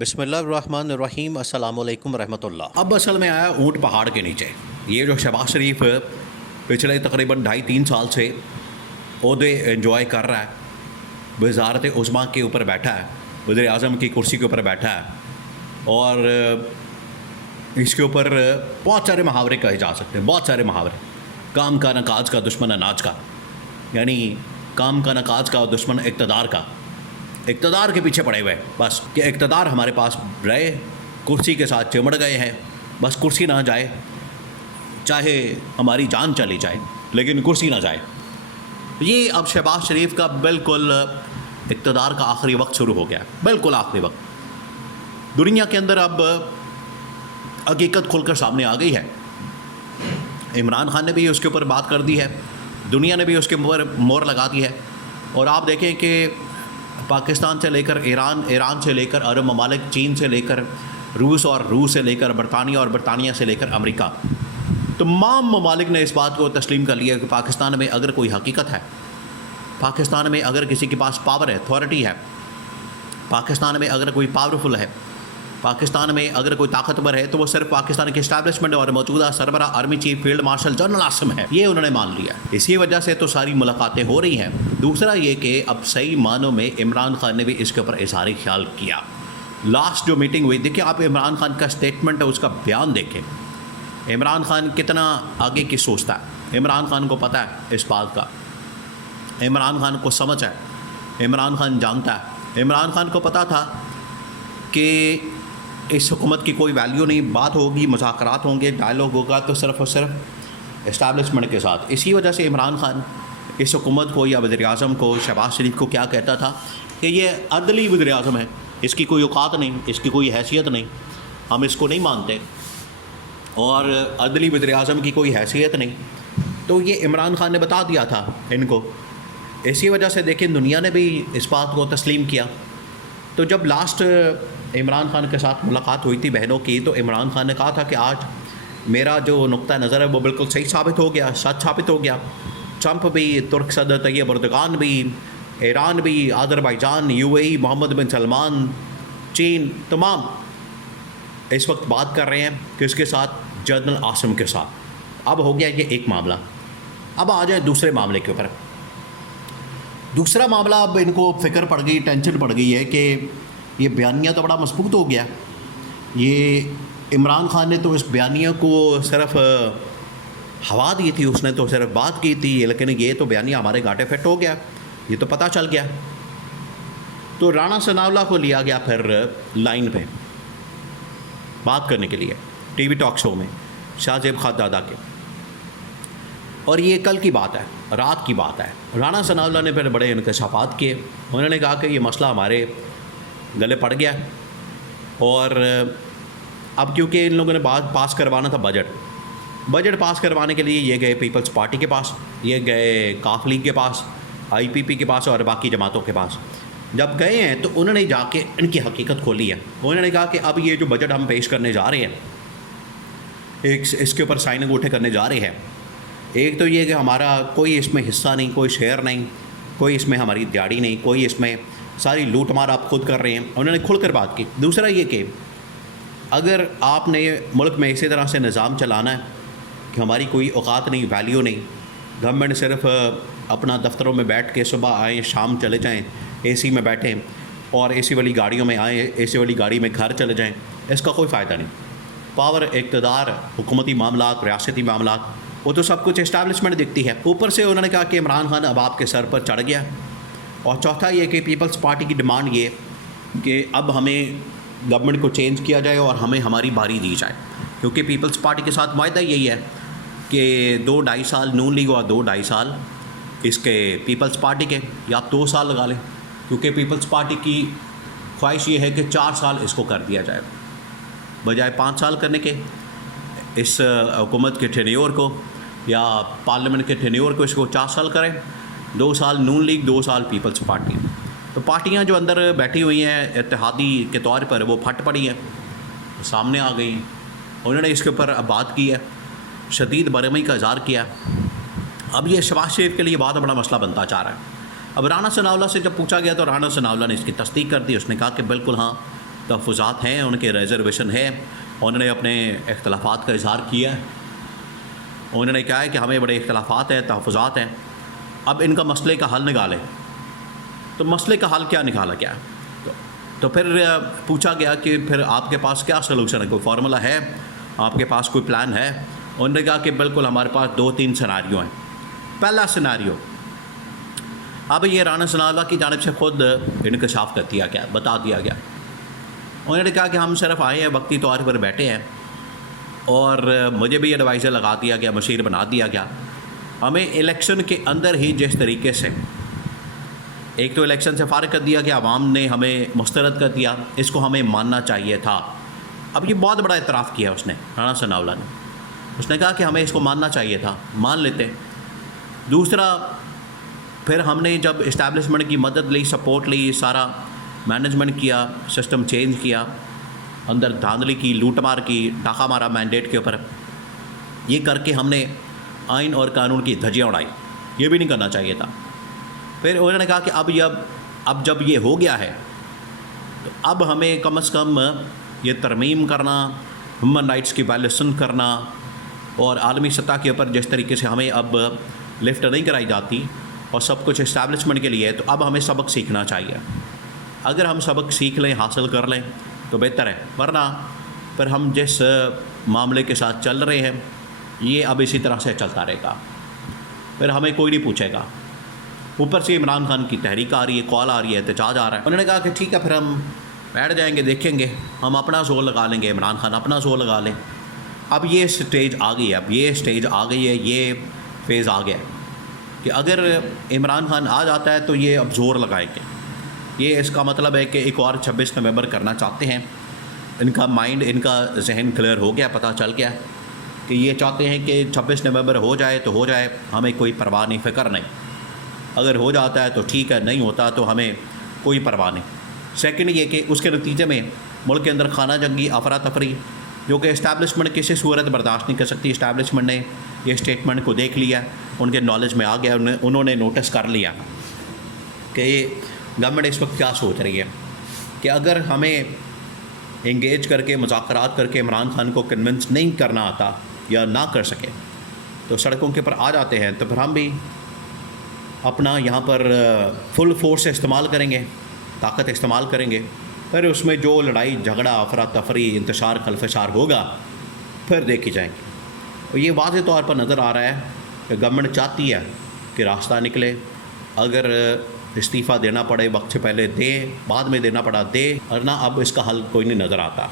بسم اللہ الرحمن الرحیم، السلام علیکم ورحمۃ اللہ۔ اب اصل میں آیا اونٹ پہاڑ کے نیچے۔ یہ جو شہباز شریف پچھلے تقریباً 2.5-3 سال سے عہدے انجوائے کر رہا ہے، وزارت عظمیٰ کے اوپر بیٹھا ہے، وزیر اعظم کی کرسی کے اوپر بیٹھا ہے، اور اس کے اوپر بہت سارے محاورے کہے جا سکتے ہیں، بہت سارے محاورے۔ کام کا نکاج کا دشمن اناج کا، یعنی کام کا نکاج کا دشمن اقتدار کا، اقتدار کے پیچھے پڑے ہوئے بس کہ اقتدار ہمارے پاس رہے، کرسی کے ساتھ چمڑ گئے ہیں، بس کرسی نہ جائے، چاہے ہماری جان چلی جائے لیکن کرسی نہ جائے۔ یہ اب شہباز شریف کا بالکل اقتدار کا آخری وقت شروع ہو گیا، بالکل آخری وقت۔ دنیا کے اندر اب حقیقت کھل کر سامنے آ گئی ہے۔ عمران خان نے بھی اس کے اوپر بات کر دی ہے، دنیا نے بھی اس کے اوپر مور لگا دی ہے، اور آپ دیکھیں کہ پاکستان سے لے کر ایران سے لے کر عرب ممالک، چین سے لے کر روس، اور روس سے لے کر برطانیہ، اور برطانیہ سے لے کر امریکہ، تمام ممالک نے اس بات کو تسلیم کر لیا کہ پاکستان میں اگر کوئی حقیقت ہے، پاکستان میں اگر کسی کے پاس پاور ہے، اتھارٹی ہے، پاکستان میں اگر کوئی پاورفل ہے، پاکستان میں اگر کوئی طاقتور ہے، تو وہ صرف پاکستان کے اسٹیبلشمنٹ اور موجودہ سربراہ army chief field marshal general Asim ہے۔ یہ انہوں نے مان لیا، اسی وجہ سے تو ساری ملاقاتیں ہو رہی ہیں۔ دوسرا یہ کہ اب صحیح معنوں میں عمران خان نے بھی اس کے اوپر اظہار خیال کیا۔ لاسٹ جو میٹنگ ہوئی، دیکھیں آپ عمران خان کا اسٹیٹمنٹ ہے، اس کا بیان دیکھیں، عمران خان کتنا آگے کی سوچتا ہے، عمران خان کو پتہ ہے اس بات کا، عمران خان کو سمجھ ہے، عمران خان جانتا ہے، عمران خان کو پتہ تھا کہ اس حکومت کی کوئی ویلیو نہیں، بات ہوگی، مذاکرات ہوں گے، ڈائلاگ ہوگا تو صرف اور صرف اسٹیبلشمنٹ کے ساتھ۔ اسی وجہ سے عمران خان اس حکومت کو یا وزیر اعظم کو، شہباز شریف کو کیا کہتا تھا کہ یہ عدلی وزیر اعظم ہے، اس کی کوئی اوقات نہیں، اس کی کوئی حیثیت نہیں، ہم اس کو نہیں مانتے، اور عدلی وزیر اعظم کی کوئی حیثیت نہیں۔ تو یہ عمران خان نے بتا دیا تھا ان کو، اسی وجہ سے دیکھیں دنیا نے بھی اس بات کو تسلیم کیا۔ تو جب لاسٹ عمران خان کے ساتھ ملاقات ہوئی تھی بہنوں کی، تو عمران خان نے کہا تھا کہ آج میرا جو نقطہ نظر ہے وہ بالکل صحیح ثابت ہو گیا، سچ ثابت ہو گیا۔ ٹرمپ بھی، ترک صدر طیب اردگان بھی، ایران بھی، آذربائیجان، UAE، محمد بن سلمان، چین، تمام اس وقت بات کر رہے ہیں کہ اس کے ساتھ جنرل عاصم کے ساتھ۔ اب ہو گیا یہ ایک معاملہ، اب آ جائے دوسرے معاملے کے اوپر۔ دوسرا معاملہ اب ان کو فکر پڑ گئی، ٹینشن پڑ گئی ہے کہ یہ بیانیہ تو بڑا مضبوط ہو گیا، یہ عمران خان نے تو اس بیانیہ کو صرف ہوا دی تھی، اس نے تو صرف بات کی تھی، لیکن یہ تو بیانیہ ہمارے گاٹے فٹ ہو گیا، یہ تو پتہ چل گیا۔ تو رانا ثناءاللہ کو لیا گیا پھر لائن پہ بات کرنے کے لیے، ٹی وی ٹاک شو میں شاہ زیب خادادہ کے، اور یہ کل کی بات ہے، رات کی بات ہے۔ رانا ثناءاللہ نے پھر بڑے انکشافات کیے، انہوں نے کہا کہ یہ مسئلہ ہمارے گلے پڑ گیا، اور اب کیونکہ ان لوگوں نے بات پاس کروانا تھا بجٹ پاس کروانے کے لیے یہ گئے پیپلز پارٹی کے پاس، یہ گئے کاف لیگ کے پاس، IPP کے پاس، اور باقی جماعتوں کے پاس۔ جب گئے ہیں تو انہوں نے جا کے ان کی حقیقت کھولی ہے، انہوں نے کہا کہ اب یہ جو بجٹ ہم پیش کرنے جا رہے ہیں، اس کے اوپر سائن انگوٹھے کرنے جا رہے ہیں، ایک تو یہ کہ ہمارا کوئی اس میں حصہ نہیں، کوئی شیئر نہیں، کوئی اس میں ہماری دیہڑی نہیں، کوئی اس میں، ساری لوٹ مار آپ خود کر رہے ہیں، انہوں نے کھل کر بات کی۔ دوسرا یہ کہ اگر آپ نے ملک میں اسی طرح سے نظام چلانا ہے کہ ہماری کوئی اوقات نہیں، ویلیو نہیں، گورنمنٹ صرف اپنا دفتروں میں بیٹھ کے صبح آئیں شام چلے جائیں، AC میں بیٹھیں، اور AC والی گاڑیوں میں آئیں، AC والی گاڑی میں گھر چلے جائیں، اس کا کوئی فائدہ نہیں۔ پاور، اقتدار، حکومتی معاملات، ریاستی معاملات، وہ تو سب کچھ اسٹیبلشمنٹ دکھتی ہے۔ اوپر سے انہوں نے کہا کہ عمران خان اب آپ کے سر پر چڑھ گیا، اور چوتھا یہ کہ پیپلز پارٹی کی ڈیمانڈ یہ کہ اب ہمیں گورنمنٹ کو چینج کیا جائے اور ہمیں ہماری باری دی جائے، کیونکہ پیپلز پارٹی کے ساتھ معاہدہ یہی ہے کہ 2-2.5 سال نون لیگ اور 2-2.5 سال اس کے پیپلز پارٹی کے، یا آپ 2 سال لگا لیں، کیونکہ پیپلز پارٹی کی خواہش یہ ہے کہ 4 سال اس کو کر دیا جائے، بجائے 5 سال کرنے کے اس حکومت کے ٹینیور کو، یا پارلیمنٹ کے ٹینیور کو، اس کو 4 سال کریں، 2 سال نون لیگ، 2 سال پیپلز پارٹی۔ تو پارٹیاں جو اندر بیٹھی ہوئی ہیں اتحادی کے طور پر، وہ پھٹ پڑی ہیں، سامنے آ گئی، انہوں نے اس کے اوپر اب بات کی ہے، شدید برہمی کا اظہار کیا۔ اب یہ شہباز شریف کے لیے بہت بڑا مسئلہ بنتا جا رہا ہے۔ اب رانا ثناءاللہ سے جب پوچھا گیا تو رانا ثناءاللہ نے اس کی تصدیق کر دی، اس نے کہا کہ بالکل ہاں، تحفظات ہیں, ان کے ریزرویشن ہے, انہوں نے اپنے اختلافات کا اظہار کیا ہے. انہوں نے کہا ہے کہ ہمیں بڑے اختلافات ہیں, تحفظات ہیں, اب ان کا مسئلے کا حل نکالیں. تو مسئلے کا حل کیا نکالا گیا؟ تو پھر پوچھا گیا کہ پھر آپ کے پاس کیا سلوشن ہے, کوئی فارمولہ ہے, آپ کے پاس کوئی پلان ہے؟ انہوں نے کہا کہ بالکل ہمارے پاس 2-3 سیناریو ہیں. پہلا سیناریو, اب یہ رانا ثناء اللہ کی جانب سے خود انکشاف کر دیا گیا, بتا دیا گیا. انہوں نے کہا کہ ہم صرف آئے ہیں, وقتی طور پر بیٹھے ہیں, اور مجھے بھی ایڈوائزر لگا دیا گیا, مشیر بنا دیا گیا. ہمیں الیکشن کے اندر ہی جس طریقے سے, ایک تو الیکشن سے فارغ کر دیا کہ عوام نے ہمیں مسترد کر دیا, اس کو ہمیں ماننا چاہیے تھا. اب یہ بہت بڑا اعتراف کیا اس نے, رانا ثناء اللہ نے. اس نے کہا کہ ہمیں اس کو ماننا چاہیے تھا, مان لیتے. دوسرا, پھر ہم نے جب اسٹیبلشمنٹ کی مدد لی, سپورٹ لی, سارا مینجمنٹ کیا, سسٹم چینج کیا, اندر دھاندلی کی, لوٹ مار کی, ڈاکہ مارا مینڈیٹ کے اوپر, یہ کر کے ہم نے آئین اور قانون کی دھجیاں اڑائی. یہ بھی نہیں کرنا چاہیے تھا. پھر انہوں نے کہا کہ اب جب یہ ہو گیا ہے تو اب ہمیں کم از کم یہ ترمیم کرنا, ہیومن رائٹس کی وائلیشن کرنا, اور عالمی سطح کے اوپر جس طریقے سے ہمیں اب لفٹ نہیں کرائی جاتی اور سب کچھ اسٹیبلشمنٹ کے لیے, تو اب ہمیں سبق سیکھنا چاہیے. اگر ہم سبق سیکھ لیں, حاصل کر لیں تو بہتر ہے, ورنہ پھر ہم جس معاملے کے ساتھ چل رہے ہیں یہ اب اسی طرح سے چلتا رہے گا, پھر ہمیں کوئی نہیں پوچھے گا. اوپر سے عمران خان کی تحریک آ رہی ہے, کال آ رہی ہے, احتجاج آ رہا ہے. انہوں نے کہا کہ ٹھیک ہے, پھر ہم بیٹھ جائیں گے, دیکھیں گے, ہم اپنا زور لگا لیں گے, عمران خان اپنا زور لگا لیں. اب یہ سٹیج آ گئی ہے, اب یہ سٹیج آ گئی ہے, یہ فیز آ گیا ہے کہ اگر عمران خان آ جاتا ہے تو یہ اب زور لگائیں گے. یہ اس کا مطلب ہے کہ ایک اور 26 نومبر کرنا چاہتے ہیں. ان کا مائنڈ, ان کا ذہن کلیئر ہو گیا, پتہ چل گیا کہ یہ چاہتے ہیں کہ 26 نومبر ہو جائے تو ہو جائے, ہمیں کوئی پرواہ نہیں, فکر نہیں. اگر ہو جاتا ہے تو ٹھیک ہے, نہیں ہوتا تو ہمیں کوئی پرواہ نہیں. سیکنڈ یہ کہ اس کے نتیجے میں ملک کے اندر خانہ جنگی, افراتفری, جو کہ اسٹیبلشمنٹ کسی صورت برداشت نہیں کر سکتی. اسٹیبلشمنٹ نے یہ اسٹیٹمنٹ کو دیکھ لیا, ان کے نالج میں آ گیا, انہوں نے نوٹس کر لیا کہ یہ گورنمنٹ اس وقت کیا سوچ رہی ہے کہ اگر ہمیں انگیج کر کے, مذاکرات کر کے عمران خان کو کنونس نہیں کرنا آتا یا نہ کر سکے تو سڑکوں کے پر آ جاتے ہیں, تو پھر ہم بھی اپنا یہاں پر فل فورس استعمال کریں گے, طاقت استعمال کریں گے. پھر اس میں جو لڑائی جھگڑا, افراتفری, انتشار خلفشار ہوگا پھر دیکھی جائیں گے. اور یہ واضح طور پر نظر آ رہا ہے کہ گورنمنٹ چاہتی ہے کہ راستہ نکلے. اگر استعفیٰ دینا پڑے وقت سے پہلے دے, بعد میں دینا پڑا دے, ورنہ اب اس کا حل کوئی نہیں نظر آتا.